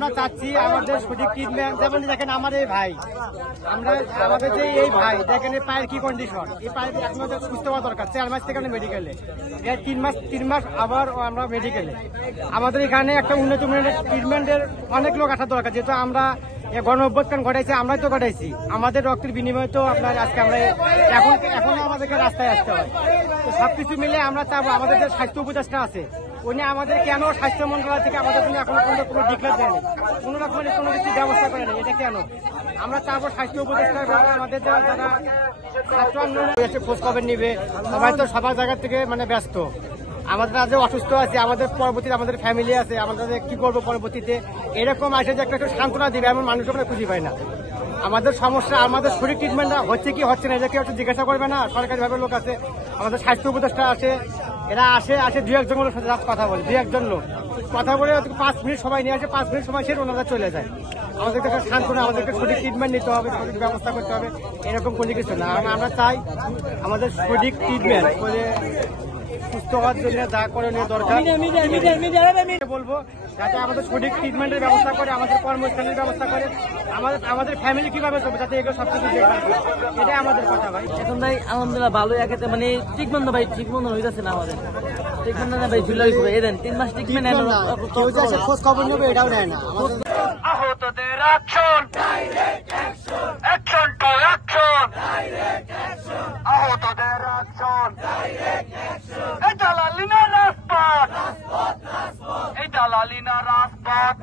আমরা চাচ্ছি আমাদের সঠিক ট্রিটমেন্ট। যেমন দেখেন আমার এই ভাই, আমরা আমাদের যে এই ভাই দেখেন এই পায়ের কি কন্ডিশন, এই পায়ের এখন সুস্থ হওয়া দরকার। 4 মাস থেকে মেডিকেলে, 3 মাস আবার আমরা মেডিকেলে। আমাদের এখানে একটা উন্নত মানের ট্রিটমেন্টের অনেক লোক আসা দরকার, যেহেতু আমরা গণ অভ্যুত্থান ঘটাইছি, আমরাই তো ঘটাইছি। আমাদের রক্তের বিনিময়ে তো আপনার আজকে আমরা এখনো আমাদেরকে রাস্তায় আসতে হয়। তো সবকিছু মিলে আমরা চাবো আমাদের যে স্বাস্থ্য উপদেষ্টা আছে উনি আমাদের কেন স্বাস্থ্য মন্ত্রণালয় থেকে আমাদের জন্য এখনো পর্যন্ত কোনো ডিক্লেয়ার দেয়নি, কোনো রকমের কোনো কিছু ব্যবস্থা করেনি। এটা কেন? আমরা চাবো স্বাস্থ্য উপদেষ্টা আমাদের যারা ছাত্র আন্দোলন খোঁজ খবর নিবে। সবাই তো সবার জায়গা থেকে ব্যস্ত। আমাদের আজ অসুস্থ আছে, আমাদের পরবর্তীতে আমাদের ফ্যামিলি আছে, আমাদের কি করবো পরবর্তীতে এরকম আসে যে একটা সান্ত্বনা দিবে এমন মানুষ আমরা খুঁজে পাই না। আমাদের সমস্যা, আমাদের শরীর ট্রিটমেন্ট হচ্ছে কি হচ্ছে না এটা কেউ জিজ্ঞাসা করবে না। সরকারি ভাবে লোক আছে, আমাদের স্বাস্থ্য উপদেষ্টা আছে, এরা আসে 2-1 জনের সাথে কথা বলে, 2-1 লোক কথা বলে 5 মিনিট সময় নিয়ে আসে, 5 মিনিট সময় শেষ ওনারা চলে যায়। আমাদেরকে একটা সান্ত্বনা, আমাদেরকে সঠিক ট্রিটমেন্ট নিতে হবে, সঠিক ব্যবস্থা করতে হবে, এরকম কোনো কিছু না। আমরা চাই আমাদের সঠিক ট্রিটমেন্ট করে সুস্থ হওয়ার জন্য যা করণীয় দরকার বলবো, যাতে আমাদের সঠিক ট্রিটমেন্টের ব্যবস্থা করে, আমাদের কর্মস্থানের ব্যবস্থা করে, আমাদের ফ্যামিলি কিভাবে চলবে যাতে এগুলো সবকিছু এটাই আমাদের কথা ভাই। এখন ভাই আলহামদুলিল্লাহ ভালো একেতে ট্রিটমেন্ট ভাই ঠিক মতো হয়ে যাচ্ছে না আমাদের ট্রিটমেন্ট না ভাই জুলাই করে দেন 3 মাস ট্রিটমেন্ট খোঁজ খবর নেবে এটাও নেয় না। আহতদের অ্যাকশন, অ্যাকশন টু অ্যাকশন, আহতদের অ্যাকশন, এই দালালি না রাজপথ, এই দালালি না রাজপথ।